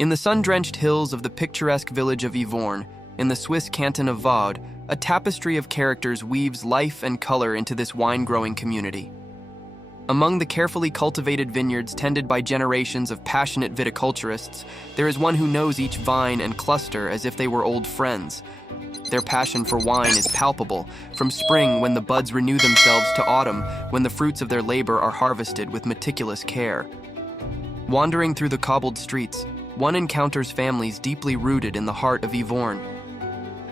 In the sun-drenched hills of the picturesque village of Yvorne, in the Swiss canton of Vaud, a tapestry of characters weaves life and color into this wine-growing community. Among the carefully cultivated vineyards tended by generations of passionate viticulturists, there is one who knows each vine and cluster as if they were old friends. Their passion for wine is palpable, from spring when the buds renew themselves to autumn when the fruits of their labor are harvested with meticulous care. Wandering through the cobbled streets, one encounters families deeply rooted in the heart of Yvorne.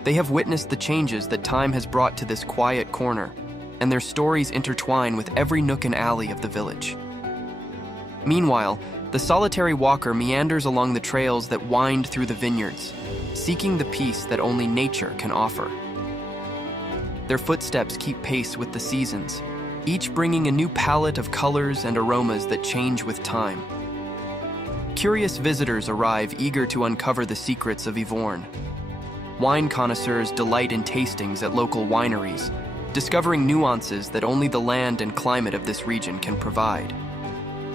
They have witnessed the changes that time has brought to this quiet corner, and their stories intertwine with every nook and alley of the village. Meanwhile, the solitary walker meanders along the trails that wind through the vineyards, seeking the peace that only nature can offer. Their footsteps keep pace with the seasons, each bringing a new palette of colors and aromas that change with time. Curious visitors arrive eager to uncover the secrets of Yvorne. Wine connoisseurs delight in tastings at local wineries, discovering nuances that only the land and climate of this region can provide.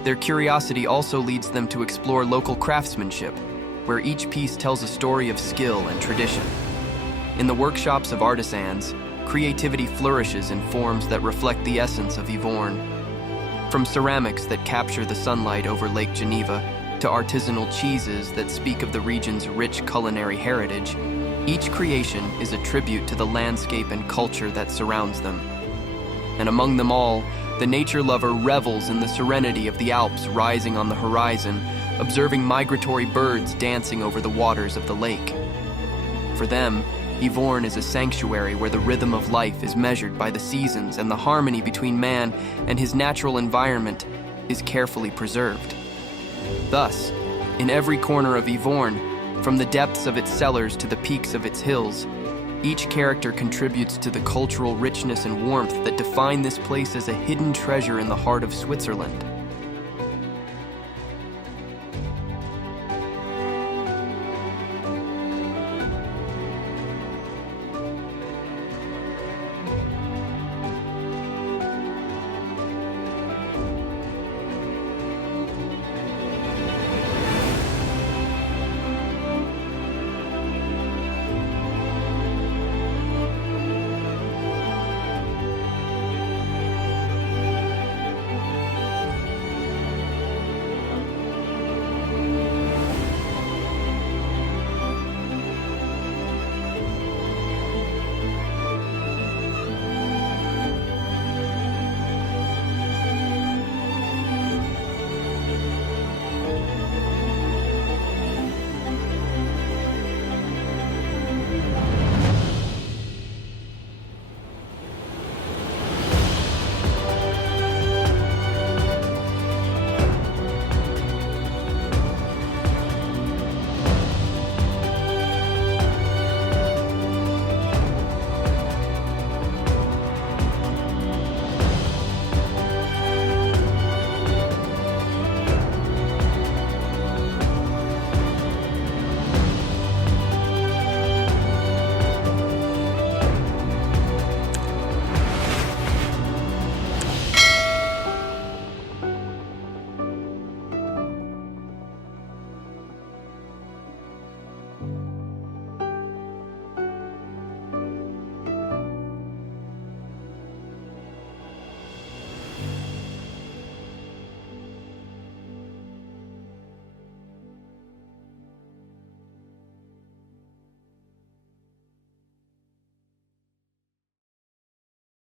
Their curiosity also leads them to explore local craftsmanship, where each piece tells a story of skill and tradition. In the workshops of artisans, creativity flourishes in forms that reflect the essence of Yvorne. From ceramics that capture the sunlight over Lake Geneva, to artisanal cheeses that speak of the region's rich culinary heritage, each creation is a tribute to the landscape and culture that surrounds them. And among them all, the nature lover revels in the serenity of the Alps rising on the horizon, observing migratory birds dancing over the waters of the lake. For them, Yvorne is a sanctuary where the rhythm of life is measured by the seasons and the harmony between man and his natural environment is carefully preserved. Thus, in every corner of Yvorne, from the depths of its cellars to the peaks of its hills, each character contributes to the cultural richness and warmth that define this place as a hidden treasure in the heart of Switzerland.